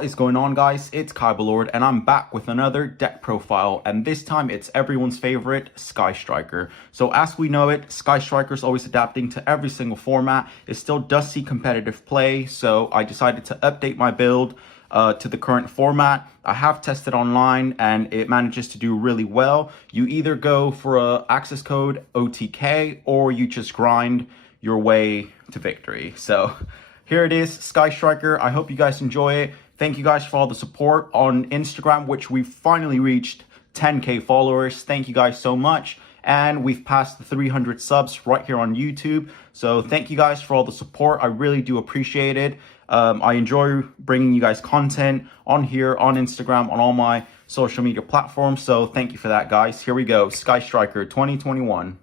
What is going on, guys? It's KaibaLord and I'm back with another deck profile, and this time it's everyone's favorite, Sky Striker. So as we know it, Sky Striker is always adapting to every single format. It still does see competitive play, so I decided to update my build to the current format. I have tested online and it manages to do really well. You either go for a access code OTK or you just grind your way to victory. So here it is, Sky Striker. I hope you guys enjoy it. Thank you guys for all the support on Instagram, which we've finally reached 10K followers. Thank you guys so much. And we've passed the 300 subs right here on YouTube. So thank you guys for all the support. I really do appreciate it. I enjoy bringing you guys content on here, on Instagram, on all my social media platforms. So thank you for that, guys. Here we go, Sky Striker 2021.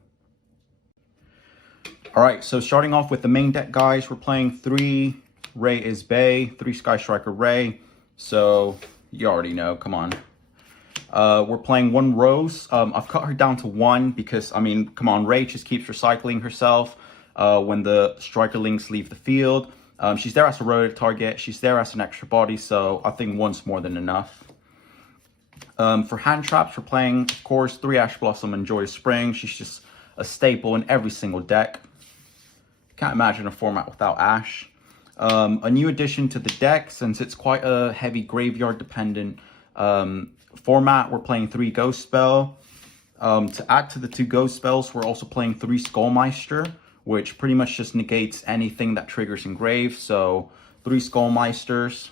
All right, so starting off with the main deck, guys, we're playing 3 Ray is Bay, 3 Sky Striker Ray. So you already know, come on. We're playing 1 Rose. I've cut her down to 1 because, I mean, come on, Ray just keeps recycling herself when the Striker links leave the field. She's there as a rotated target. She's there as an extra body, so I think 1's more than enough. For hand traps, we're playing, of course, 3 Ash Blossom and Joyous Spring. She's just a staple in every single deck. Can't imagine a format without Ash. A new addition to the deck, since it's quite a heavy graveyard dependent format, we're playing 3 Ghost Spell. To add to the 2 Ghost Spells, we're also playing 3 Skullmeister, which pretty much just negates anything that triggers Engrave. So 3 Skullmeisters.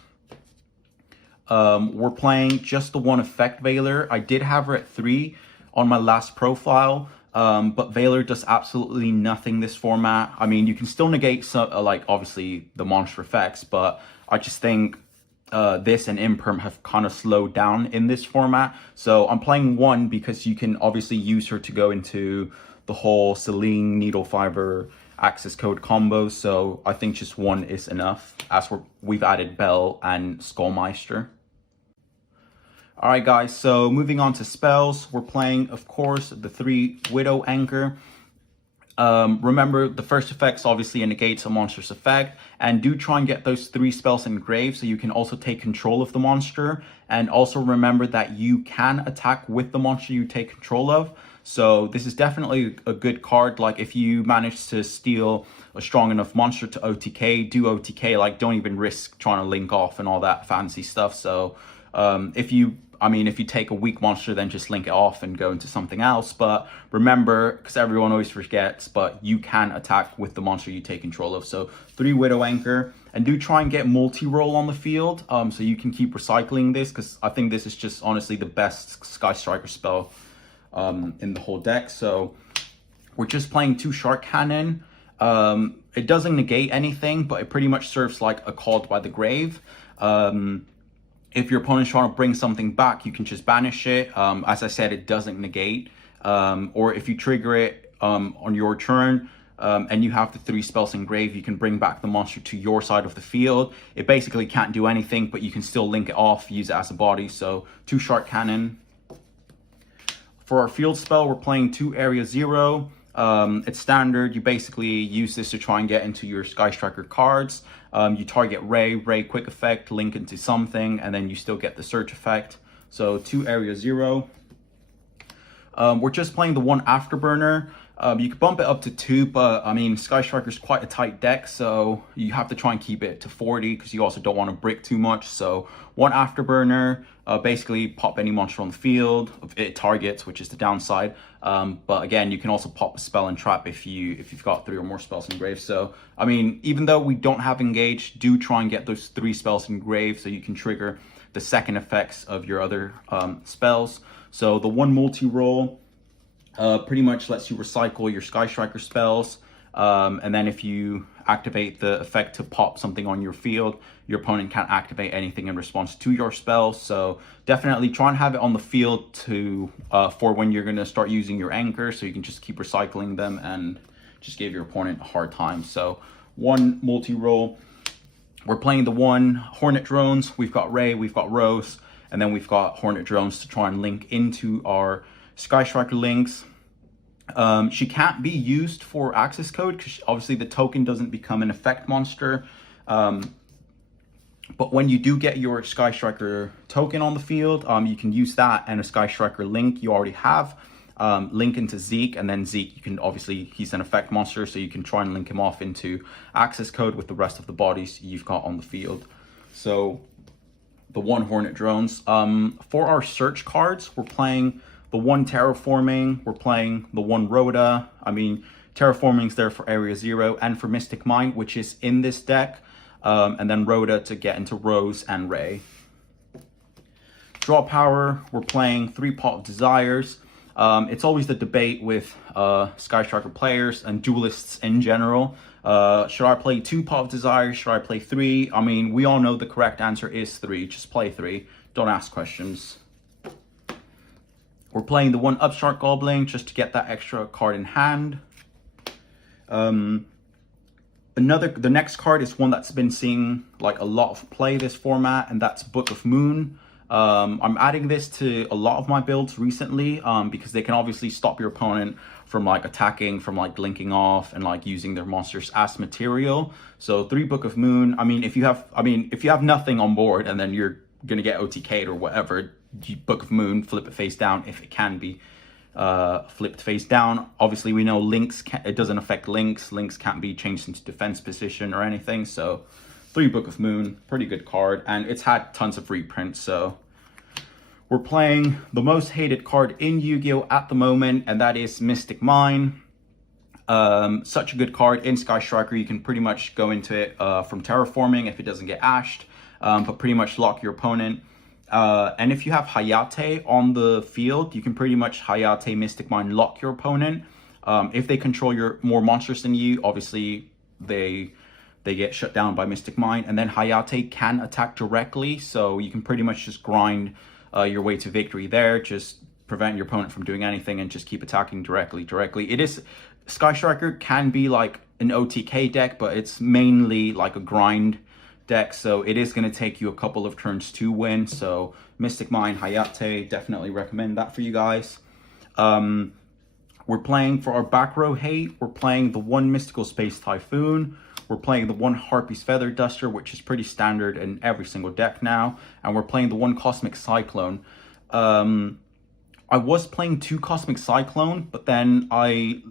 We're playing just the 1 Effect Veiler. I did have her at 3 on my last profile. But Veiler does absolutely nothing this format. I mean, you can still negate some, like obviously the monster effects, but I just think this and Imperm have kind of slowed down in this format. So I'm playing 1 because you can obviously use her to go into the whole Celine Needle Fiber access code combo. So I think just 1 is enough, as we've added Bell and Skullmeister. Alright guys, so moving on to spells, we're playing, of course, the 3 Widow Anchor. Remember, the first effect's obviously negates a monster's effect, and do try and get those 3 spells engraved so you can also take control of the monster. And also remember that you can attack with the monster you take control of. So this is definitely a good card. Like if you manage to steal a strong enough monster to OTK, do OTK, like don't even risk trying to link off and all that fancy stuff. So if you take a weak monster, then just link it off and go into something else. But remember, because everyone always forgets, but you can attack with the monster you take control of. So 3 Widow Anchor, and do try and get multi-roll on the field so you can keep recycling this, because I think this is just honestly the best Sky Striker spell in the whole deck. So we're just playing 2 Shark Cannon. It doesn't negate anything, but it pretty much serves like a Called by the Grave. If your opponent's trying to bring something back, you can just banish it. As I said, it doesn't negate. Or if you trigger it on your turn and you have the 3 spells engraved, you can bring back the monster to your side of the field. It basically can't do anything, but you can still link it off, use it as a body. So 2 Shark Cannon. For our field spell, we're playing 2 Area 0. It's standard. You basically use this to try and get into your Sky Striker cards. You target Ray quick effect, link into something, and then you still get the search effect. So 2 Area 0. We're just playing the 1 Afterburner. You can bump it up to 2, but I mean, Sky Striker is quite a tight deck, so you have to try and keep it to 40 because you also don't want to brick too much. So 1 Afterburner, basically pop any monster on the field. It targets, which is the downside. But again, you can also pop a spell and trap if you've got 3 or more spells engraved. So I mean, even though we don't have engage, do try and get those 3 spells engraved so you can trigger the second effects of your other spells. So the 1 multi-roll pretty much lets you recycle your Sky Striker spells. And then if you activate the effect to pop something on your field, your opponent can't activate anything in response to your spells. So definitely try and have it on the field to for when you're going to start using your anchor, so you can just keep recycling them and just give your opponent a hard time. So 1 multi-roll. We're playing the 1 Hornet Drones. We've got Ray, we've got Rose, and then we've got Hornet Drones to try and link into our Sky Striker links. She can't be used for access code because obviously the token doesn't become an effect monster. But when you do get your Sky Striker token on the field, you can use that and a Sky Striker link you already have. Link into Zeke, and then Zeke, you can obviously, he's an effect monster, so you can try and link him off into access code with the rest of the bodies you've got on the field. So the one Hornet drones. For our search cards, we're playing the one Terraforming, we're playing the one Rhoda. I mean, Terraforming's there for Area 0 and for Mystic Mine, which is in this deck. And then Rhoda to get into Rose and Ray. Draw power, we're playing 3 Pot of Desires. It's always the debate with Sky Striker players and duelists in general. Should I play 2 Pot of Desires? Should I play 3? I mean, we all know the correct answer is 3. Just play 3. Don't ask questions. We're playing the one Upstart Goblin just to get that extra card in hand. The next card is one that's been seeing like a lot of play this format, and that's Book of Moon. I'm adding this to a lot of my builds recently because they can obviously stop your opponent from like attacking, from like linking off and like using their monsters as material. So 3 Book of Moon. I mean, if you have nothing on board and then you're gonna get OTK'd or whatever, Book of Moon, flip it face down if it can be flipped face down. Obviously, we know links it doesn't affect links. Links can't be changed into defense position or anything. So 3 Book of Moon, pretty good card, and it's had tons of reprints. So we're playing the most hated card in Yu-Gi-Oh at the moment, and that is Mystic Mine. Such a good card in Sky Striker. You can pretty much go into it from Terraforming if it doesn't get ashed, but pretty much lock your opponent. And if you have Hayate on the field, you can pretty much Hayate Mystic Mine lock your opponent. If they control more monsters than you, obviously they get shut down by Mystic Mine, and then Hayate can attack directly, so you can pretty much just grind your way to victory there. Just prevent your opponent from doing anything and just keep attacking directly. It is, Sky Striker can be like an OTK deck, but it's mainly like a grind deck, so it is going to take you a couple of turns to win. So Mystic Mine, Hayate, definitely recommend that for you guys. We're playing for our back row hate, we're playing the one Mystical Space Typhoon, we're playing the one Harpy's Feather Duster, which is pretty standard in every single deck now, and we're playing the one Cosmic Cyclone. I was playing 2 Cosmic Cyclone, but then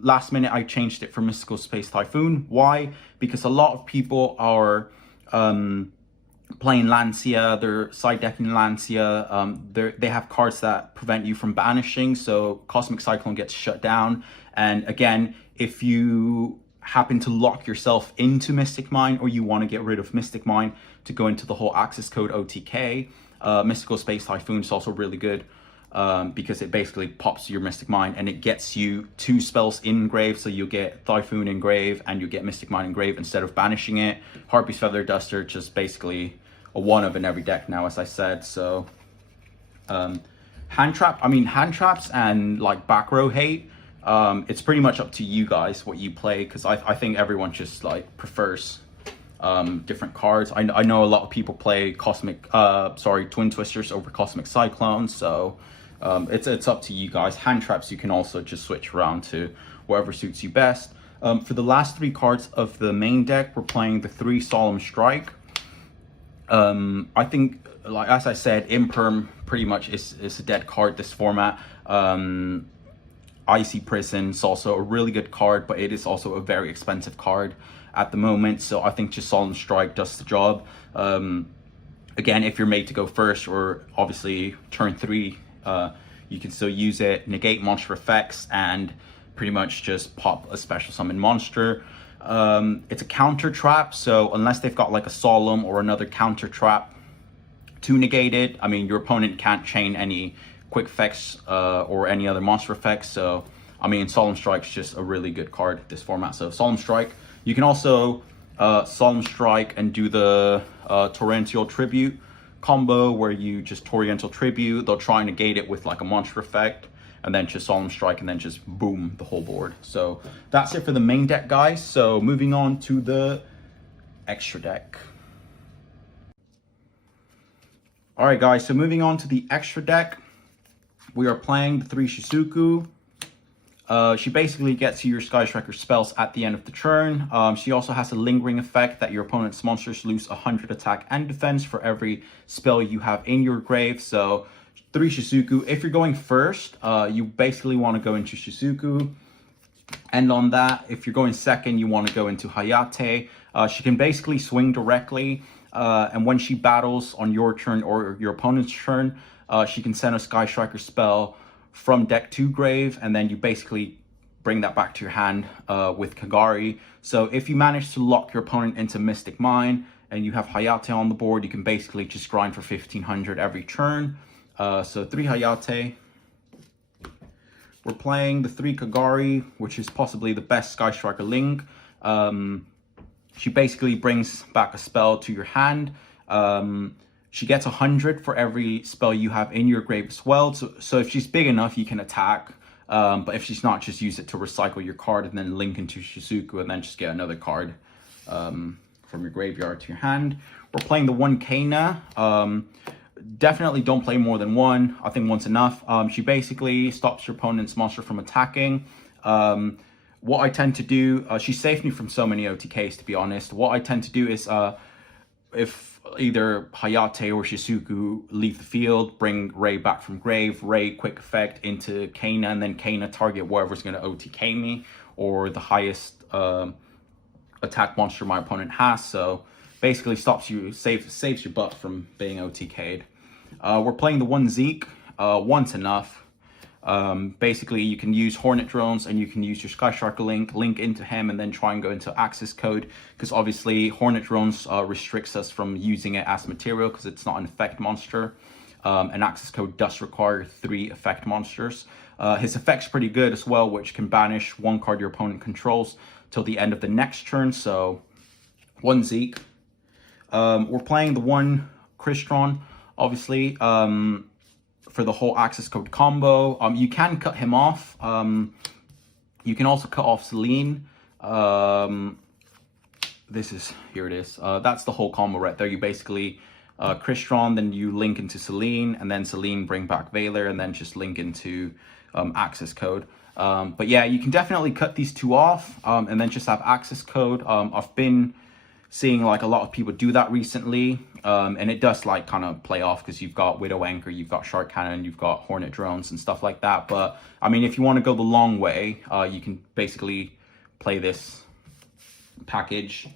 last minute I changed it for Mystical Space Typhoon. Why? Because a lot of people are playing Lancia, they're side decking Lancia, they have cards that prevent you from banishing, so Cosmic Cyclone gets shut down. And again, if you happen to lock yourself into Mystic Mine, or you want to get rid of Mystic Mine to go into the whole access code OTK, Mystical Space Typhoon is also really good. Because it basically pops your Mystic Mine and it gets you 2 spells in grave, so you get Typhoon in grave and you get Mystic Mine in grave instead of banishing it. Harpy's Feather Duster, just basically a 1-of in every deck now, as I said. So hand traps and like back row hate, it's pretty much up to you guys what you play, because I think everyone just like prefers different cards. I know a lot of people play Twin Twisters over Cosmic Cyclone, so it's up to you guys. Hand traps you can also just switch around to whatever suits you best. For the last 3 cards of the main deck, we're playing the 3 Solemn Strike. I think, like as I said, Imperm pretty much is a dead card this format. Icy Prison is also a really good card, but it is also a very expensive card at the moment, so I think just Solemn Strike does the job. Again, if you're made to go first, or obviously turn 3, you can still use it, negate monster effects, and pretty much just pop a special summon monster. It's a counter trap, so unless they've got like a Solemn or another counter trap to negate it, I mean, your opponent can't chain any quick effects or any other monster effects. So I mean, Solemn Strike's just a really good card this format. So Solemn Strike. You can also Solemn Strike and do the Torrential Tribute combo, where you just Torrential Tribute, they'll try and negate it with like a monster effect, and then just Solemn Strike, and then just boom, the whole board. So that's it for the main deck, guys. So moving on to the extra deck. All right, guys, so moving on to the extra deck, we are playing the 3 Shizuku. She basically gets your Sky Striker spells at the end of the turn. She also has a lingering effect that your opponent's monsters lose 100 attack and defense for every spell you have in your grave. So 3 Shizuku. If you're going first, you basically want to go into Shizuku. And on that, if you're going second, you want to go into Hayate. She can basically swing directly. And when she battles on your turn or your opponent's turn, she can send a Sky Striker spell from deck to grave, and then you basically bring that back to your hand with Kagari. So if you manage to lock your opponent into Mystic Mine and you have Hayate on the board, you can basically just grind for 1500 every turn. So 3 Hayate. We're playing the 3 Kagari, which is possibly the best Sky Striker link. She basically brings back a spell to your hand. She gets 100 for every spell you have in your grave as well. So if she's big enough, you can attack. But if she's not, just use it to recycle your card and then link into Shizuku and then just get another card from your graveyard to your hand. We're playing the 1 Kana. Definitely don't play more than 1. I think 1's enough. She basically stops your opponent's monster from attacking. What I tend to do, she saved me from so many OTKs, to be honest. What I tend to do is, if either Hayate or Shizuku leave the field, bring Ray back from grave, Ray quick effect into Kana, and then Kana target whatever's going to OTK me, or the highest attack monster my opponent has. So basically stops you, saves your butt from being OTK'd. We're playing the 1 Zeke. 1's enough. Basically, you can use Hornet Drones and you can use your Sky Striker link into him and then try and go into access code, because obviously Hornet Drones restricts us from using it as material because it's not an effect monster. And access code does require 3 effect monsters. His effect's pretty good as well, which can banish 1 card your opponent controls till the end of the next turn. So 1 Zeke. We're playing the 1 Crystron, obviously. For the whole access code combo. You can cut him off. You can also cut off Celine. Here it is. That's the whole combo right there. You basically Crystron, then you link into Celine, and then Celine bring back Valor, and then just link into access code. But yeah, you can definitely cut these 2 off, and then just have access code. I've been seeing like a lot of people do that recently, and it does like kind of play off because you've got Widow Anchor, you've got Shark Cannon, you've got Hornet Drones and stuff like that. But I mean, if you want to go the long way, you can basically play this package.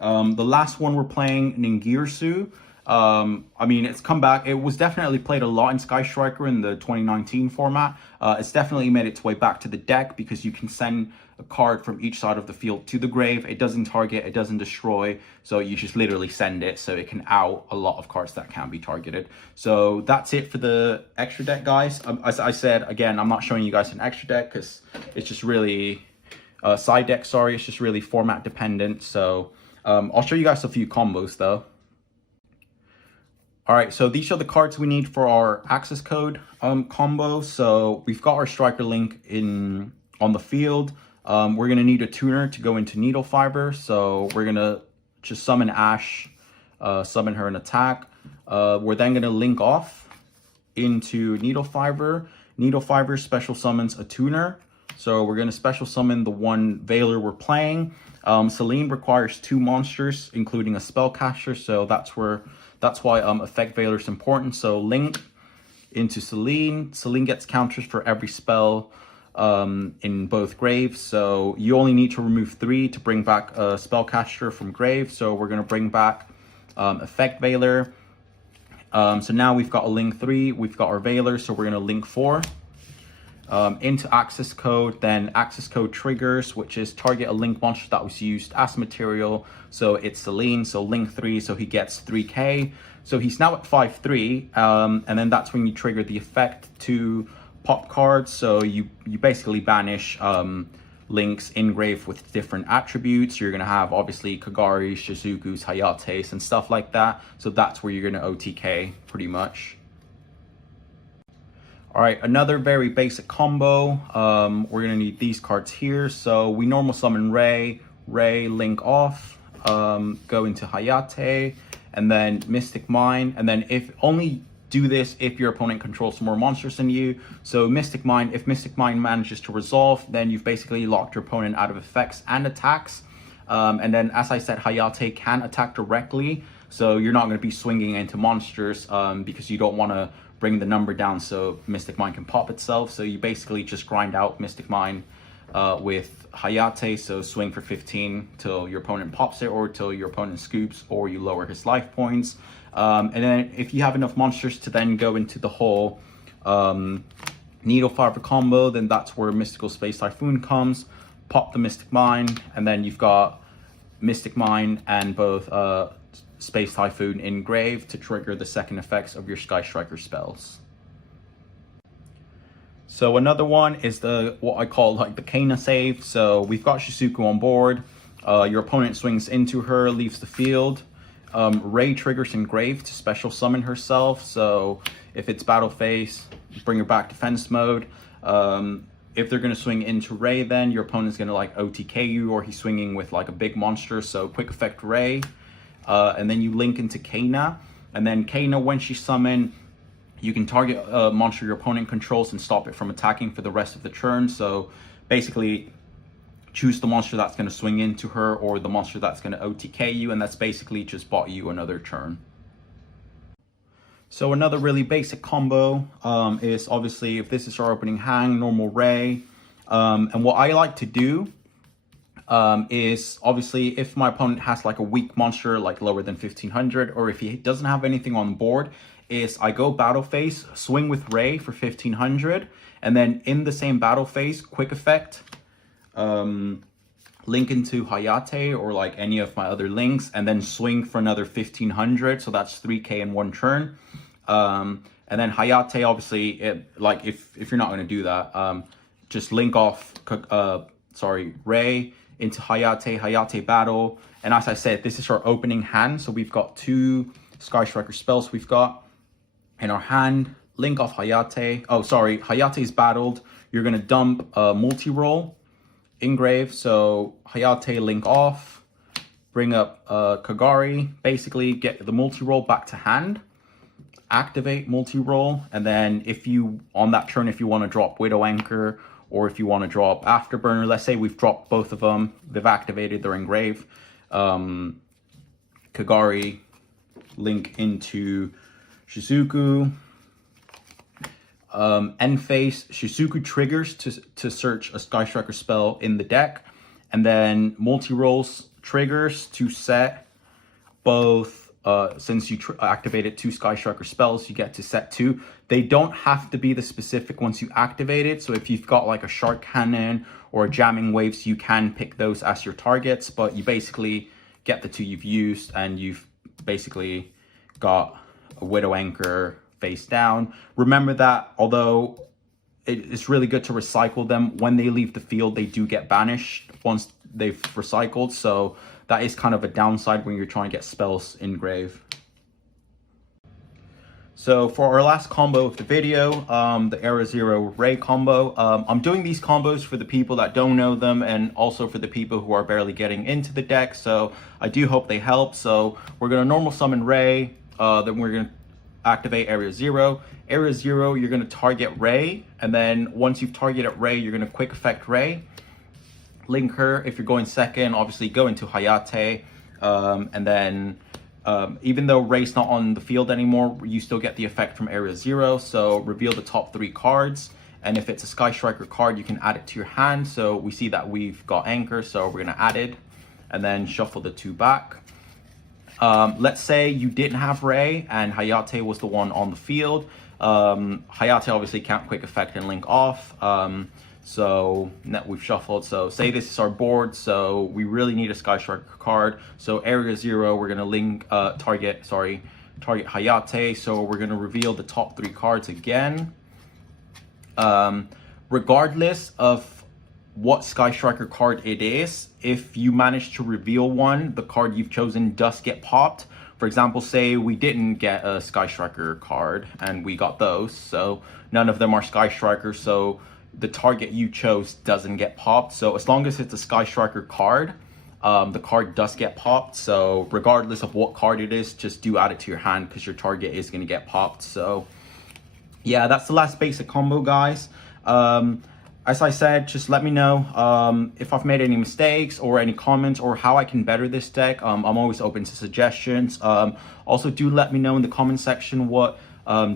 The last one we're playing, Ningirsu. I mean, it's come back. It was definitely played a lot in Sky Striker in the 2019 format. It's definitely made its way back to the deck because you can send a card from each side of the field to the grave. It doesn't target, it doesn't destroy, so you just literally send it, so it can out a lot of cards that can be targeted. So that's it for the extra deck, guys. As I said, again, I'm not showing you guys an extra deck because it's just really side deck, sorry, it's just really format dependent. So I'll show you guys a few combos though. All right, so these are the cards we need for our access code combo. So we've got our striker link on the field. We're gonna need a tuner to go into Needle Fiber. So we're gonna just summon Ash, summon her and attack. We're then gonna link off into Needle Fiber. Needle Fiber special summons a tuner. So we're gonna special summon the 1 Valor we're playing. Celine requires 2 monsters, including a spellcaster. So that's why effect Valor is important. So link into Celine. Celine gets counters for every spell in both graves. So you only need to remove 3 to bring back a spellcaster from grave. So we're going to bring back effect Valor. So now we've got a link 3, we've got our Valor, so we're going to link 4 into access code. Then access code triggers, which is target a link monster that was used as material. So it's Celine, so link 3, so he gets 3k. So he's now at 5-3, and then that's when you trigger the effect to pop cards. So you basically banish links in grave with different attributes. You're going to have obviously Kagari, Shizuku's, Hayates, and stuff like that. So that's where you're going to OTK pretty much. All right, another very basic combo. We're going to need these cards here. So we normal summon Ray, link off, go into Hayate, and then Mystic Mine. And then if only do this if your opponent controls more monsters than you. So Mystic Mine, if Mystic Mine manages to resolve, then you've basically locked your opponent out of effects and attacks. And then, as I said, Hayate can attack directly, so you're not going to be swinging into monsters because you don't want to bring the number down so Mystic Mine can pop itself. So you basically just grind out Mystic Mine with Hayate, so swing for 15 till your opponent pops it, or till your opponent scoops, or you lower his life points. And then if you have enough monsters to then go into the whole Needle Fiber combo, then that's where Mystical Space Typhoon comes. Pop the Mystic Mine, and then you've got Mystic Mine and both Space Typhoon in grave to trigger the second effects of your Sky Striker spells. So another one is the what I call like the Kana save. So we've got Shizuku on board. Your opponent swings into her, leaves the field. Ray triggers in grave to special summon herself. So if it's battle phase, bring her back defense mode. If they're going to swing into Ray, then your opponent's going to like OTK you, or he's swinging with like a big monster. So quick effect Ray. And then you link into Kana. And then Kana, when she's summoned, you can target a monster your opponent controls and stop it from attacking for the rest of the turn. So basically, choose the monster that's going to swing into her, or the monster that's going to OTK you, and that's basically just bought you another turn. So another really basic combo is obviously, if this is our opening hand, normal Ray. And what I like to do is obviously if my opponent has like a weak monster, like lower than 1500, or if he doesn't have anything on board, is I go battle phase, swing with Ray for 1500, and then in the same battle phase, quick effect, link into Hayate or like any of my other links, and then swing for another 1500. So that's 3k in one turn. And then Hayate, obviously, like if you're not going to do that, just link off, Ray into Hayate battle. And as I said, this is our opening hand. So we've got 2 Sky Striker spells we've got in our hand. Link off Hayate. Oh, sorry, Hayate is battled. You're going to dump a multi-roll engrave. So Hayate link off, bring up Kagari, basically get the multi-roll back to hand, activate multi-roll, and then if you, on that turn, if you want to drop Widow Anchor, or if you want to drop Afterburner, let's say we've dropped both of them, they've activated, they're engrave, Kagari, link into Shizuku, end phase, Shizuku triggers to search a Sky Striker spell in the deck, and then multi-rolls triggers to set both, since you activated 2 Sky Striker spells, you get to set 2. They don't have to be the specific ones you activated, so if you've got like a Shark Cannon or a Jamming Waves, you can pick those as your targets, but you basically get the 2 you've used, and you've basically got a Widow Anchor face down. Remember that although it's really good to recycle them, when they leave the field, they do get banished once they've recycled. So that is kind of a downside when you're trying to get spells in grave. So for our last combo of the video, the Era Zero Ray combo, I'm doing these combos for the people that don't know them, and also for the people who are barely getting into the deck. So I do hope they help. So we're going to normal summon Ray, then we're going to activate Area Zero. Area Zero, you're going to target Ray, and then once you've targeted Ray, you're going to quick effect Ray. Link her. If you're going second, obviously go into Hayate, and then even though Ray's not on the field anymore, you still get the effect from Area Zero. So reveal the top 3 cards, and if it's a Sky Striker card, you can add it to your hand. So we see that we've got Anchor, so we're going to add it, and then shuffle the 2 back. Let's say you didn't have Ray and Hayate was the one on the field. Hayate obviously can't quick effect and link off. So we've shuffled. So say this is our board, so we really need a Sky Striker card. So Area Zero, we're gonna link target Hayate. So we're gonna reveal the top 3 cards again. Regardless of what Sky Striker card it is, if you manage to reveal one, the card you've chosen does get popped. For example, say we didn't get a Sky Striker card and we got those, so none of them are Sky Strikers, so the target you chose doesn't get popped. So as long as it's a Sky Striker card, the card does get popped. So regardless of what card it is, just do add it to your hand because your target is going to get popped. So yeah, that's the last basic combo, guys. As I said, just let me know if I've made any mistakes or any comments or how I can better this deck. I'm always open to suggestions. Also, do let me know in the comment section what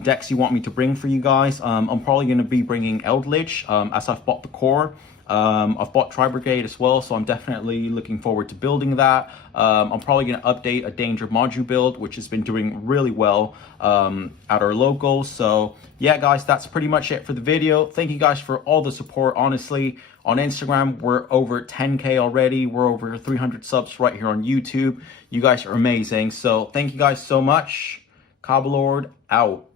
decks you want me to bring for you guys. I'm probably going to be bringing Eldritch as I've bought the core. I've bought Tri-Brigade as well, so I'm definitely looking forward to building that. I'm probably going to update a Danger module build, which has been doing really well at our locals. So yeah, guys, that's pretty much it for the video. Thank you guys for all the support. Honestly, on Instagram, we're over 10K already. We're over 300 subs right here on YouTube. You guys are amazing. So thank you guys so much. KaibaLord out.